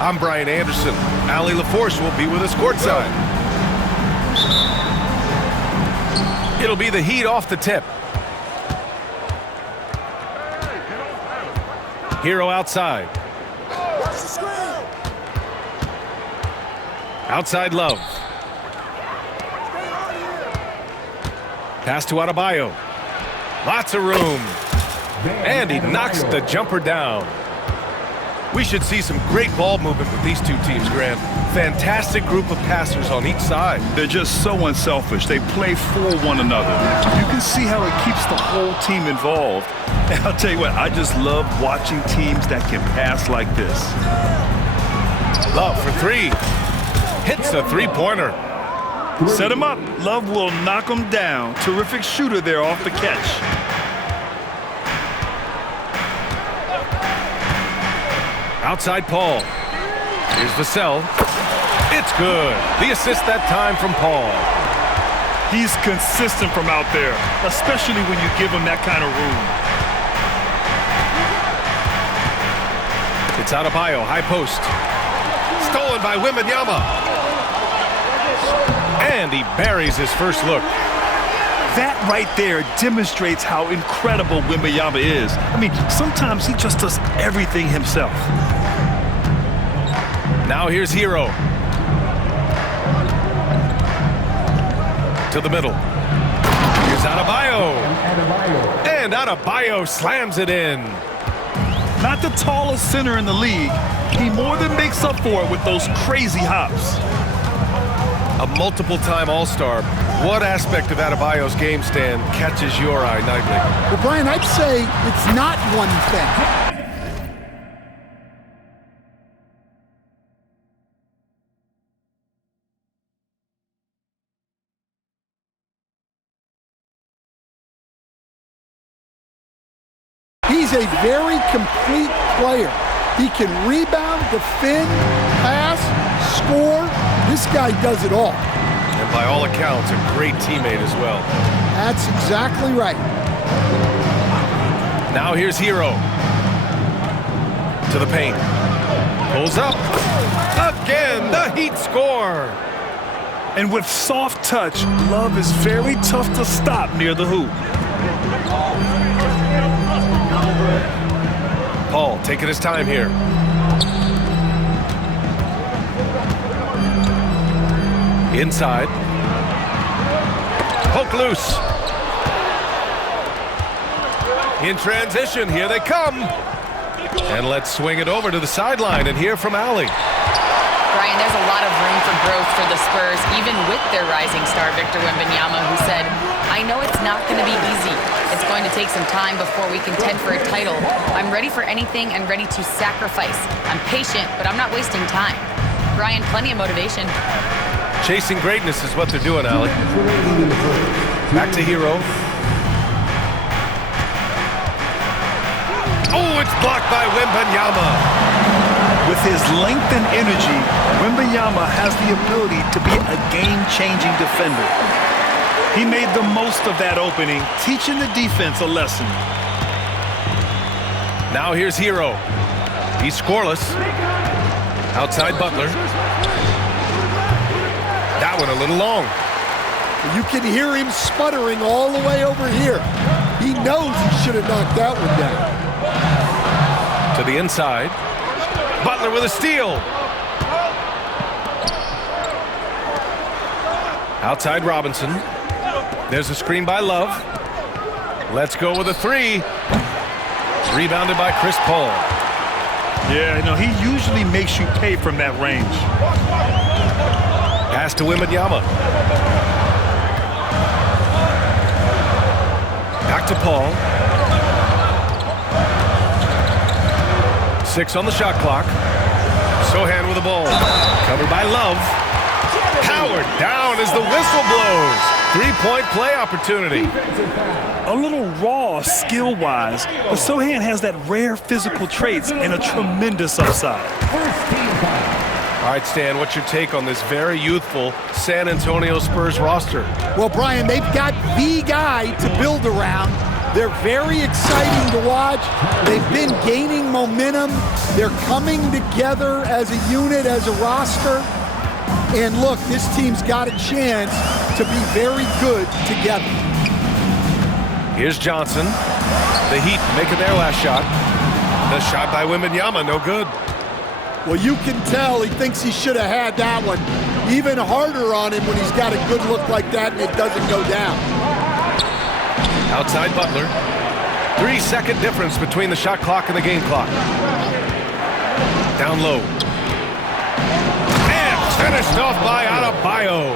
I'm Brian Anderson. Allie LaForce will be with us courtside. It'll be the Heat off the tip. Hero outside. Outside Love. Pass to Adebayo. Lots of room. And he knocks the jumper down. We should see some great ball movement with these two teams, Grant. Fantastic group of passers on each side. They're just so unselfish. They play for one another. You can see how it keeps the whole team involved. And I'll tell you what, I just love watching teams that can pass like this. Love for three. Hits a three-pointer. Set him up. Love will knock him down. Terrific shooter there off the catch. Outside Paul. Here's Vassell. It's good. The assist that time from Paul. He's consistent from out there, especially when you give him that kind of room. It's Adebayo, high post. Stolen by Wembanyama. And he buries his first look. That right there demonstrates how incredible Wembanyama is. I mean, sometimes he just does everything himself. Now here's Hero. To the middle. Here's Adebayo. And Adebayo slams it in. Not the tallest center in the league. He more than makes up for it with those crazy hops. A multiple-time All-Star. What aspect of Adebayo's game, Stan, catches your eye nightly? Well, Brian, I'd say it's not one thing. He's a very complete player. He can rebound, defend, pass, score. This guy does it all. And by all accounts, a great teammate as well. That's exactly right. Now here's Hero. To the paint. Pulls up. Again, the Heat score. And with soft touch, Love is very tough to stop near the hoop. Paul taking his time here. Inside. Poke loose. In transition, here they come. And let's swing it over to the sideline and hear from Allie. Brian, there's a lot of room for growth for the Spurs, even with their rising star, Victor Wembanyama, who said, I know it's not going to be easy. It's going to take some time before we contend for a title. I'm ready for anything and ready to sacrifice. I'm patient, but I'm not wasting time. Brian, plenty of motivation. Chasing greatness is what they're doing, Allie. Back to Hero. Oh, it's blocked by Wembanyama. With his length and energy, Wembanyama has the ability to be a game-changing defender. He made the most of that opening, teaching the defense a lesson. Now here's Hero. He's scoreless. Outside Butler. That one a little long. You can hear him sputtering all the way over here. He knows he should have knocked that one down. To the inside. Butler with a steal. Outside Robinson. There's a screen by Love. Let's go with a three. Rebounded by Chris Paul. Yeah, you know, he usually makes you pay from that range. Pass to Wembanyama. Back to Paul. 6 on the shot clock. Sohan with the ball. Covered by Love. Powered down as the whistle blows. 3-point play opportunity. A little raw skill-wise, but Sohan has that rare physical traits and a tremendous upside. All right, Stan, what's your take on this very youthful San Antonio Spurs roster? Well, Brian, they've got the guy to build around They're very exciting to watch. They've been gaining momentum. They're coming together as a unit, as a roster. And look, this team's got a chance to be very good together. Here's Johnson. The Heat making their last shot. The shot by Wembanyama, no good. Well, you can tell he thinks he should have had that one. Even harder on him when he's got a good look like that and it doesn't go down. Outside Butler. 3-second difference between the shot clock and the game clock. Down low. And finished off by Adebayo.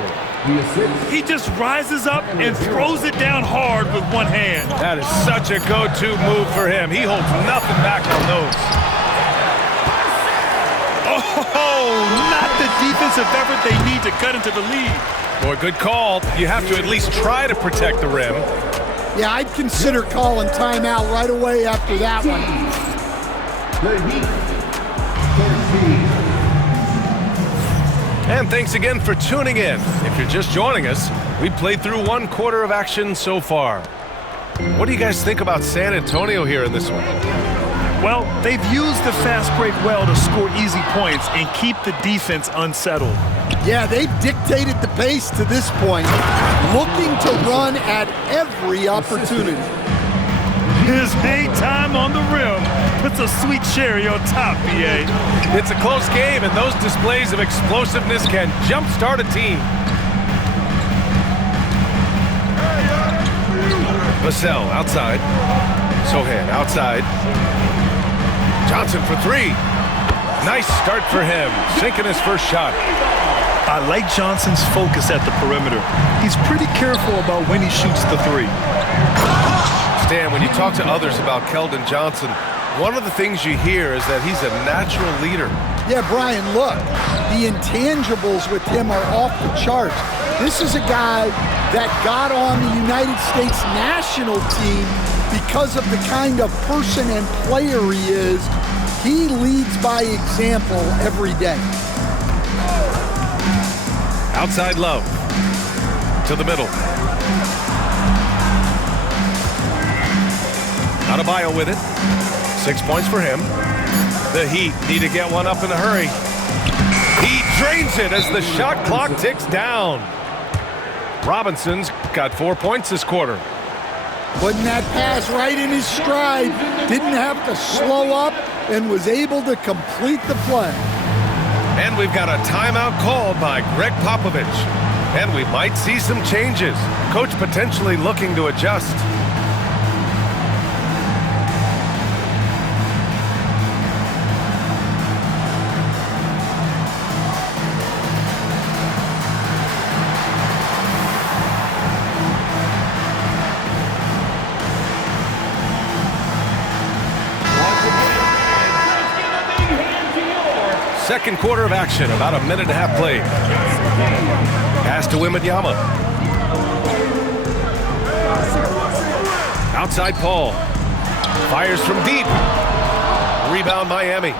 He just rises up and throws it down hard with one hand. That is such a go-to move for him. He holds nothing back on those. Oh, not the defensive effort they need to cut into the lead. Boy, good call. You have to at least try to protect the rim. Yeah, I'd consider calling timeout right away after that one. And thanks again for tuning in. If you're just joining us, we played through one quarter of action so far. What do you guys think about San Antonio here in this one? Well, they've used the fast break well to score easy points and keep the defense unsettled. Yeah, they've dictated the pace to this point, looking to run at every opportunity. His hang time on the rim puts a sweet cherry on top, BA. It's a close game, and those displays of explosiveness can jumpstart a team. Vassell outside. Sohan outside. Johnson for three. Nice start for him, sinking his first shot. I like Johnson's focus at the perimeter. He's pretty careful about when he shoots the three. Stan, when you talk to others about Keldon Johnson, one of the things you hear is that he's a natural leader. Yeah, Brian, look, the intangibles with him are off the charts. This is a guy that got on the United States national team because of the kind of person and player he is. He leads by example every day. Outside Love. To the middle. Adebayo with it. 6 points for him. The Heat need to get one up in a hurry. He drains it as the shot clock ticks down. Robinson's got 4 points this quarter. Putting that pass right in his stride. Didn't have to slow up and was able to complete the play. And we've got a timeout called by Greg Popovich. And we might see some changes. Coach potentially looking to adjust. Second quarter of action, about a minute and a half played. Pass to Wembanyama. Outside Paul. Fires from deep. Rebound Miami.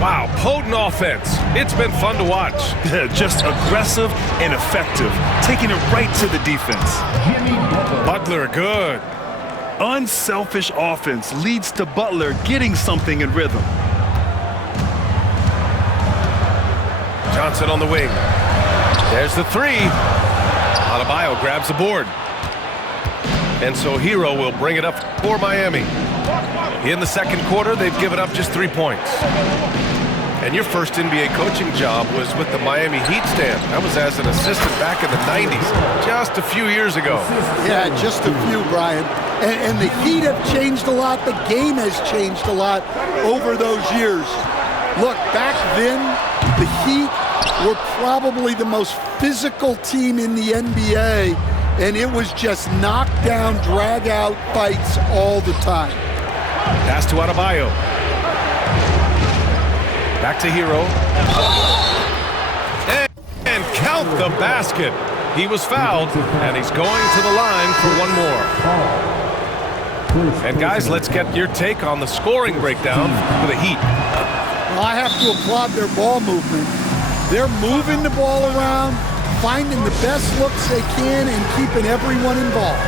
Wow, potent offense. It's been fun to watch. Just aggressive and effective, taking it right to the defense. Butler, good. Unselfish offense leads to Butler getting something in rhythm. Johnson on the wing. There's the three. Adebayo grabs the board. And so Hero will bring it up for Miami. In the second quarter, they've given up just 3 points. And your first NBA coaching job was with the Miami Heat, Stan. That was as an assistant back in the 90s, just a few years ago. Yeah, just a few, Brian. And the Heat have changed a lot. The game has changed a lot over those years. Look, back then, the Heat were probably the most physical team in the NBA, and it was just knockdown, drag-out fights all the time. Pass to Adebayo. Back to Hero. And count the basket. He was fouled, and he's going to the line for one more. And guys, let's get your take on the scoring breakdown for the Heat. Well, I have to applaud their ball movement. They're moving the ball around, finding the best looks they can and keeping everyone involved.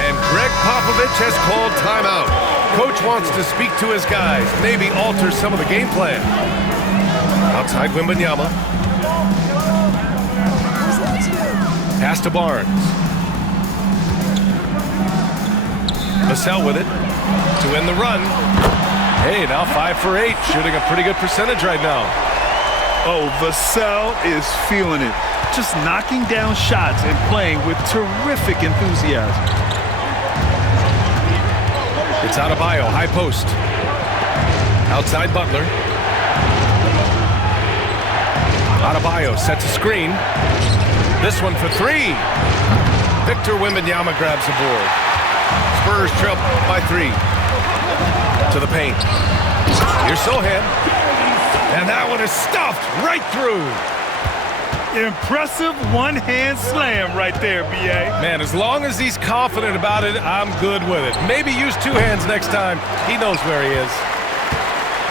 And Greg Popovich has called timeout. Coach wants to speak to his guys, maybe alter some of the game plan. Outside Wembanyama. Pass to Barnes. Vassell with it to end the run. Hey, now 5 for 8, shooting a pretty good percentage right now. Oh, Vassell is feeling it. Just knocking down shots and playing with terrific enthusiasm. It's Adebayo, high post. Outside Butler. Adebayo sets a screen. This one for 3. Victor Wembanyama grabs the board. Spurs trail by 3. To the paint. Here's Sohan. And that one is stuffed right through. Impressive one-hand slam right there, B.A. Man, as long as he's confident about it, I'm good with it. Maybe use 2 hands next time. He knows where he is.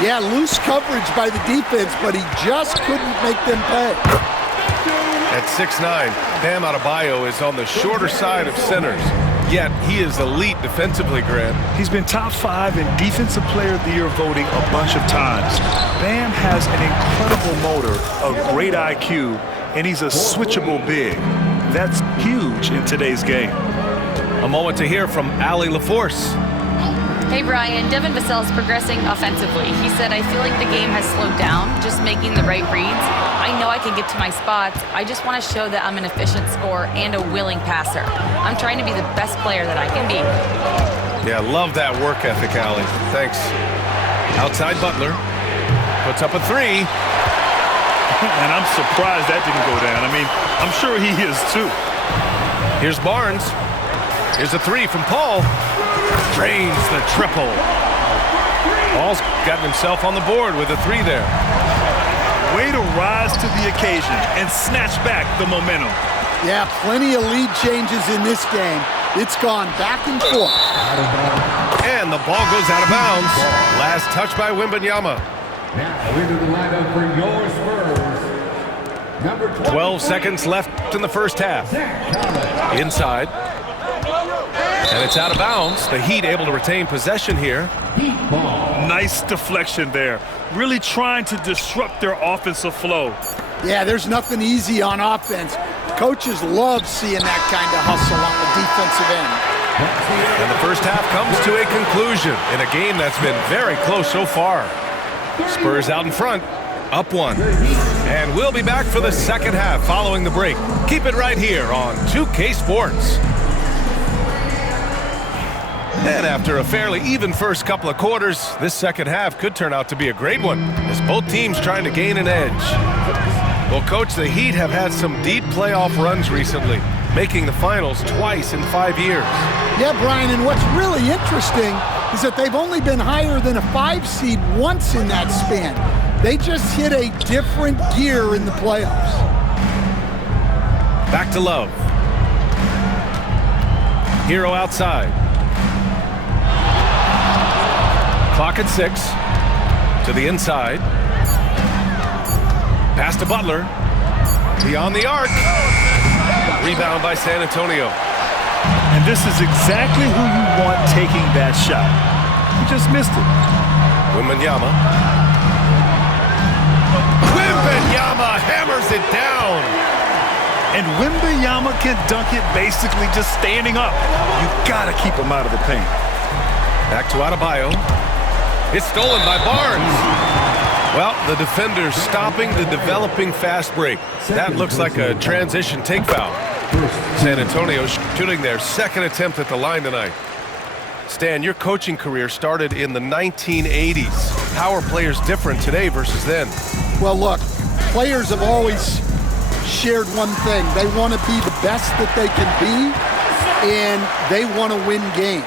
Yeah, loose coverage by the defense, but he just couldn't make them pay. At 6'9", Bam Adebayo is on the shorter side of centers. Yet, he is elite defensively, Grant. He's been top 5 in Defensive Player of the Year voting a bunch of times. Bam has an incredible motor, a great IQ, and he's a switchable big. That's huge in today's game. A moment to hear from Allie LaForce. Hey, Brian. Devin Vassell is progressing offensively. He said, I feel like the game has slowed down, just making the right reads. I know I can get to my spots. I just want to show that I'm an efficient scorer and a willing passer. I'm trying to be the best player that I can be. Yeah, love that work ethic, Allie. Thanks. Outside Butler. Puts up a 3. And I'm surprised that didn't go down. I mean, I'm sure he is too. Here's Barnes. Here's a 3 from Paul. Drains the triple. Paul's gotten himself on the board with a 3 there. Way to rise to the occasion and snatch back the momentum. Yeah, plenty of lead changes in this game. It's gone back and forth. And the ball goes out of bounds. Last touch by Wembanyama. Now into the lineup for your Spurs. Number 12 seconds left in the first half. Inside. And it's out of bounds. The Heat able to retain possession here. Nice deflection there. Really trying to disrupt their offensive flow. Yeah, there's nothing easy on offense. Coaches love seeing that kind of hustle on the defensive end. And the first half comes to a conclusion in a game that's been very close so far. Spurs out in front, up 1. And we'll be back for the second half following the break. Keep it right here on 2K Sports. And after a fairly even first couple of quarters, this second half could turn out to be a great one, as both teams trying to gain an edge. Well, Coach, the Heat have had some deep playoff runs recently, making the finals twice in 5 years. Yeah, Brian, and what's really interesting is that they've only been higher than a 5 seed once in that span. They just hit a different gear in the playoffs. Back to Love. Hero outside. Clock at 6. To the inside. Pass to Butler. Beyond the arc. Rebound by San Antonio. And this is exactly who you want taking that shot. He just missed it. Wembanyama. Wembanyama hammers it down. And Wembanyama can dunk it basically just standing up. You gotta keep him out of the paint. Back to Adebayo. It's stolen by Barnes. Well, the defender's stopping the developing fast break. That looks like a transition take foul. San Antonio shooting their second attempt at the line tonight. Stan, your coaching career started in the 1980s. How are players different today versus then? Well, look, players have always shared one thing. They want to be the best that they can be, and they want to win games.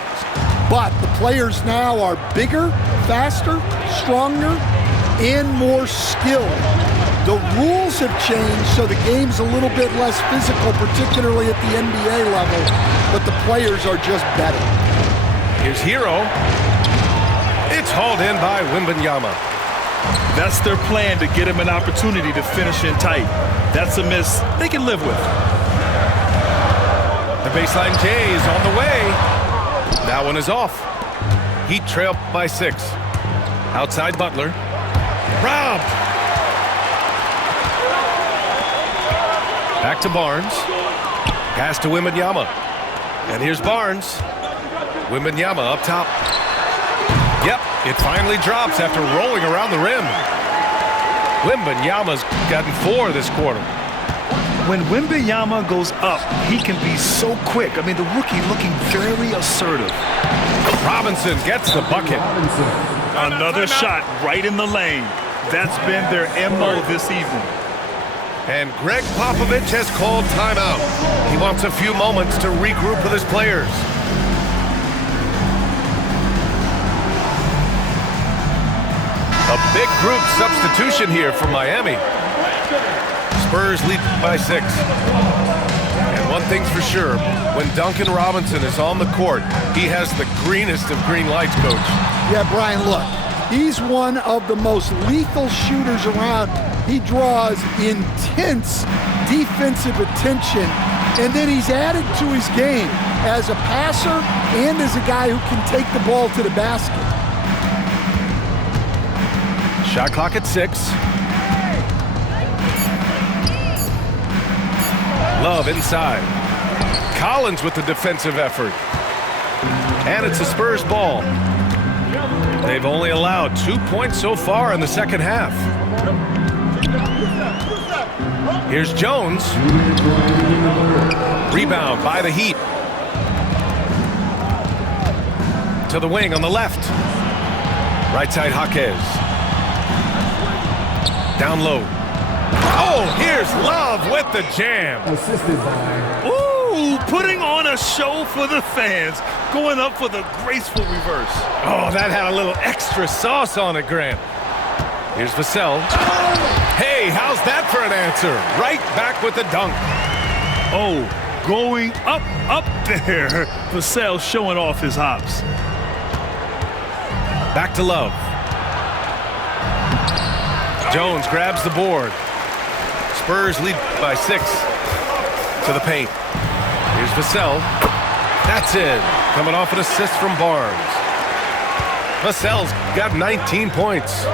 But the players now are bigger, faster, stronger, and more skilled. The rules have changed, so the game's a little bit less physical, particularly at the NBA level, but the players are just better. Here's Hero. It's hauled in by Wembanyama. That's their plan, to get him an opportunity to finish in tight. That's a miss they can live with. The baseline J is on the way. That one is off. Heat trail by 6. Outside Butler. Robbed. Back to Barnes. Pass to Wembanyama. And here's Barnes. Wembanyama up top. Yep, it finally drops after rolling around the rim. Wembanyama's gotten 4 this quarter. When Wembanyama goes up, he can be so quick. I mean, the rookie looking very assertive. Robinson gets the bucket. Another shot right in the lane. That's been their MO this evening. And Greg Popovich has called timeout. He wants a few moments to regroup with his players. A big group substitution here for Miami. Spurs lead by 6. And one thing's for sure, when Duncan Robinson is on the court, he has the greenest of green lights, Coach. Yeah, Brian, look, he's one of the most lethal shooters around. He draws intense defensive attention, and then he's added to his game as a passer and as a guy who can take the ball to the basket. Shot clock at 6. Love inside. Collins with the defensive effort. And it's a Spurs ball. They've only allowed 2 points so far in the second half. Here's Jones. Rebound by the Heat. To the wing on the left. Right side Jaquez. Down low. Oh, here's Love with the jam. Assisted by Ooh, putting on a show for the fans. Going up for the graceful reverse. Oh, that had a little extra sauce on it, Grant. Here's Vassell. Hey, how's that for an answer? Right back with the dunk. Oh, going up there. Vassell showing off his hops. Back to Love. Jones grabs the board. Spurs lead by 6. To the paint. Here's Vassell. That's it. Coming off an assist from Barnes. Vassell's got 19 points.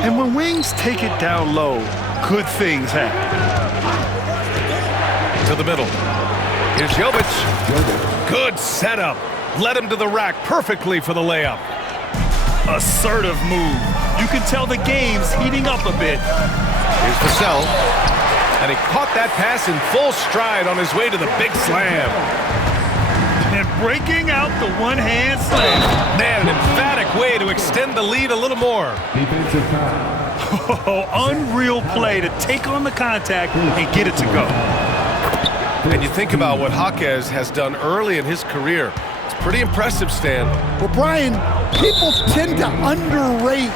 And when wings take it down low, good things happen. To the middle. Here's Jovic. Good setup. Led him to the rack perfectly for the layup. Assertive move. You can tell the game's heating up a bit. Here's Vassell. And he caught that pass in full stride on his way to the big slam. And breaking out the one-hand slam. Man, an emphatic way to extend the lead a little more. defensive foul. Oh, unreal play to take on the contact and get it to go. And you think about what Jaquez has done early in his career. It's pretty impressive, Stan. Well, Brian, people tend to underrate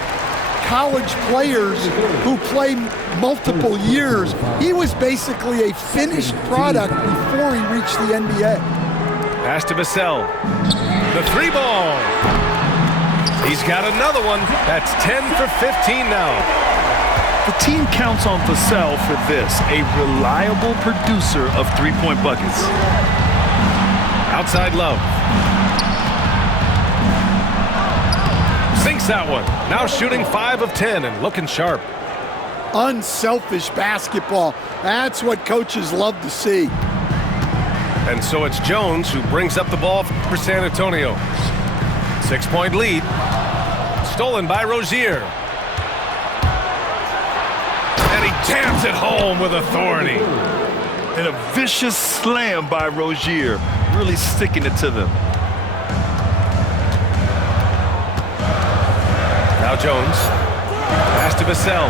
college players who play multiple years. He was basically a finished product before he reached the NBA. Pass to Vassell. The 3 ball. He's got another one. That's 10 for 15 now. The team counts on Vassell for this, a reliable producer of three-point buckets. Outside Love. Sinks that one. Now shooting 5 of 10 and looking sharp. Unselfish basketball. That's what coaches love to see. And so it's Jones who brings up the ball for San Antonio. 6-point lead. Stolen by Rozier. And he jams it home with authority. And a vicious slam by Rozier, really sticking it to them. Now Jones. Pass to Vassell.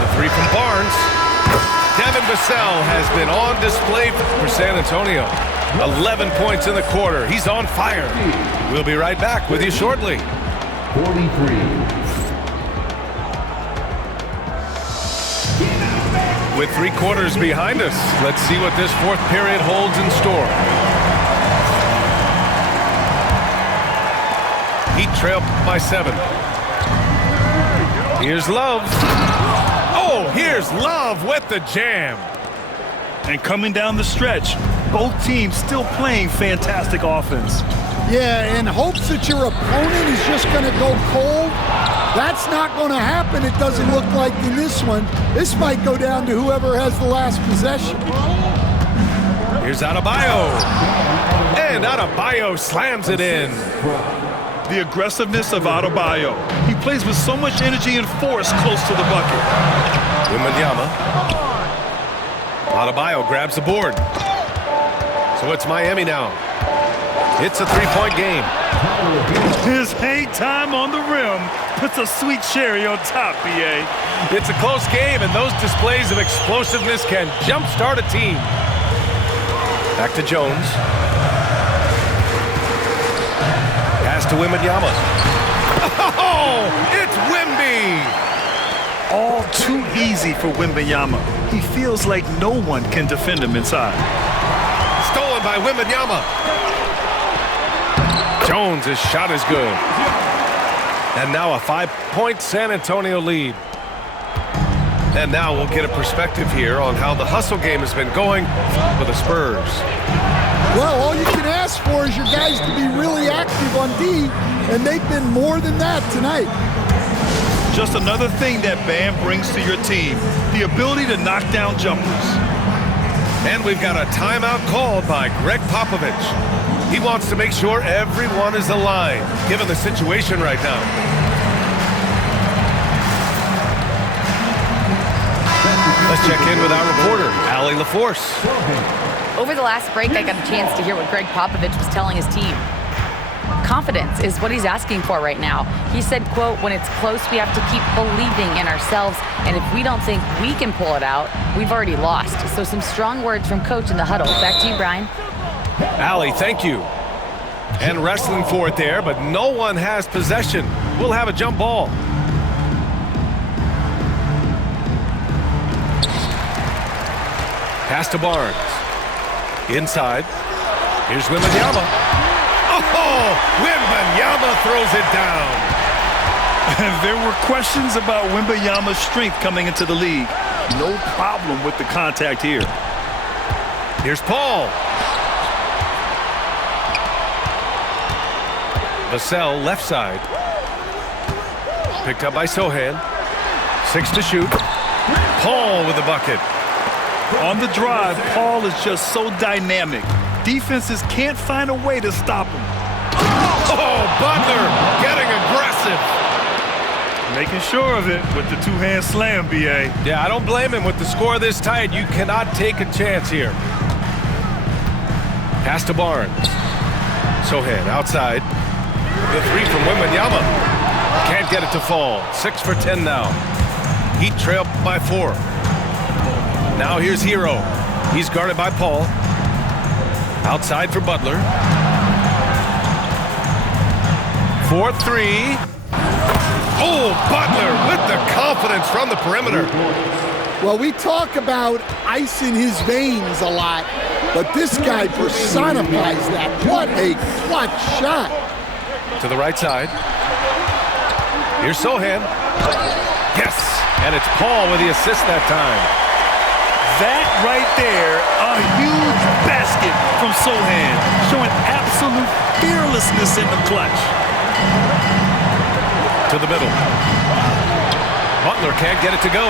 The 3 from Barnes. Devin Vassell has been on display for San Antonio. 11 points in the quarter. He's on fire. We'll be right back with you shortly. 43. With 3 quarters behind us, let's see what this 4th period holds in store. Heat trail by 7. Here's Love. Oh, here's Love with the jam. And coming down the stretch, both teams still playing fantastic offense. Yeah, and hopes that your opponent is just going to go cold. That's not going to happen, it doesn't look like in this one. This might go down to whoever has the last possession. Here's Adebayo. And Adebayo slams it in. The aggressiveness of Adebayo. He plays with so much energy and force close to the bucket. Wembanyama. Adebayo grabs the board. So it's Miami now. It's a three-point game. His hang time on the rim puts a sweet cherry on top, B.A. It's a close game, and those displays of explosiveness can jumpstart a team. Back to Jones. Pass to Wembanyama. Oh, it's Wemby! All too easy for Wembanyama. He feels like no one can defend him inside. Stolen by Wembanyama. Jones' shot is good. And now a 5-point San Antonio lead. And now we'll get a perspective here on how the hustle game has been going for the Spurs. Well, all you can ask for is your guys to be really active on D, and they've been more than that tonight. Just another thing that Bam brings to your team, the ability to knock down jumpers. And we've got a timeout called by Greg Popovich. He wants to make sure everyone is aligned, given the situation right now. Let's check in with our reporter, Allie LaForce. Over the last break, I got a chance to hear what Greg Popovich was telling his team. Confidence is what he's asking for right now. He said, quote, when it's close, we have to keep believing in ourselves, and if we don't think we can pull it out, we've already lost. So some strong words from Coach in the huddle. Back to you, Brian. Allie, thank you. And wrestling for it there, but no one has possession. We'll have a jump ball. Pass to Barnes. Inside. Here's Wembanyama. Oh, Wembanyama throws it down. There were questions about Wembanyama's strength coming into the league. No problem with the contact here. Here's Paul. Vassell left side. Picked up by Sohan. 6 to shoot. Paul with the bucket. On the drive, Paul is just so dynamic. Defenses can't find a way to stop him. Oh, Butler getting aggressive. Making sure of it with the two-hand slam, B.A. Yeah, I don't blame him. With the score this tight, you cannot take a chance here. Pass to Barnes. Sohan outside. The three from Wembanyama. Can't get it to fall. 6 for 10 now. Heat trail by 4. Now here's Hero. He's guarded by Paul. Outside for Butler. 4-3. Oh, Butler with the confidence from the perimeter. Well, we talk about ice in his veins a lot, but this guy personifies that. What a clutch shot. To the right side. Here's Sohan. Yes, and it's Paul with the assist that time. That right there, a huge basket from Sohan, showing absolute fearlessness in the clutch. To the middle. Butler can't get it to go.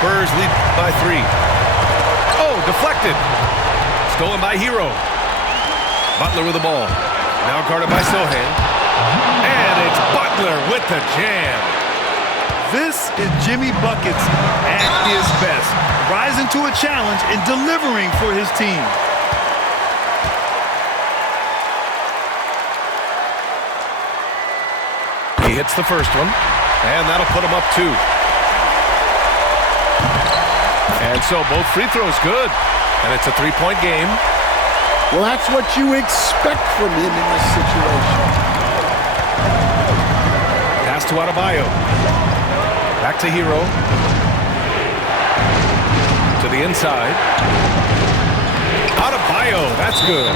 Spurs lead by 3. Oh, deflected. Stolen by Hero. Butler with the ball. Now guarded by Sohan. And it's Butler with the jam. This is Jimmy Buckets at his best, rising to a challenge and delivering for his team. He hits the first one, and that'll put him up 2. And so both free throws good, and it's a 3-point game. Well, that's what you expect from him in this situation. Pass to Adebayo. Back to Hero. To the inside. Adebayo, that's good.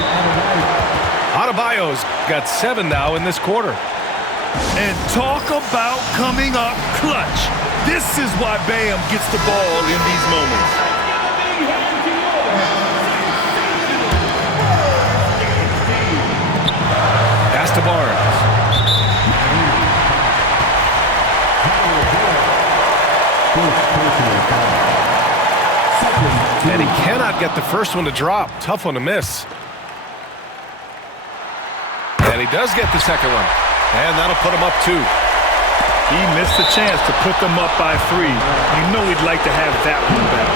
Adebayo's got 7 now in this quarter. And talk about coming up clutch. This is why Bam gets the ball in these moments. Pass to Barnes. And he cannot get the first one to drop. Tough one to miss. And he does get the second one. And that'll put him up 2. He missed the chance to put them up by 3. You know he'd like to have that one back.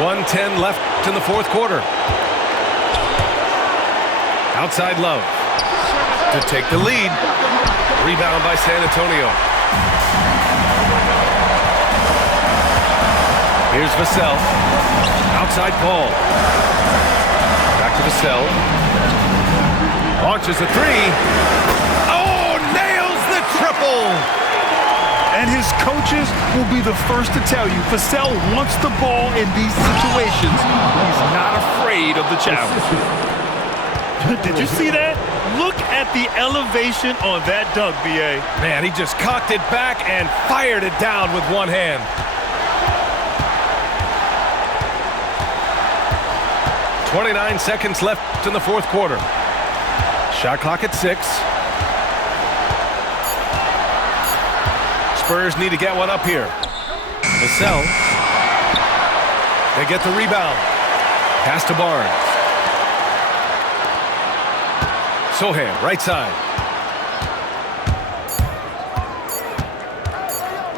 .110 left in the fourth quarter. Outside Love to take the lead. Rebound by San Antonio. Here's Vassell. Outside Paul. Back to Vassell. Launches a 3. Oh, nails the triple! And his coaches will be the first to tell you, Vassell wants the ball in these situations. He's not afraid of the challenge. Did you see that? Look at the elevation on that dunk, B.A. Man, he just cocked it back and fired it down with one hand. .29 seconds left in the fourth quarter. Shot clock at 6. Spurs need to get one up here. Vassell. They get the rebound. Pass to Barnes. Sohan, right side.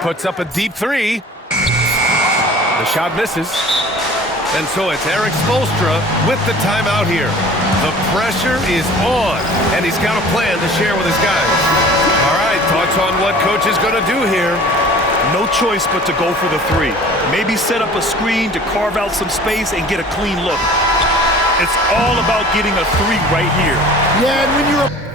Puts up a deep 3. The shot misses. And so it's Erik Spoelstra with the timeout here. The pressure is on, and he's got a plan to share with his guys. All right, thoughts on what coach is going to do here? No choice but to go for the 3. Maybe set up a screen to carve out some space and get a clean look. It's all about getting a 3 right here. Yeah, and when you're a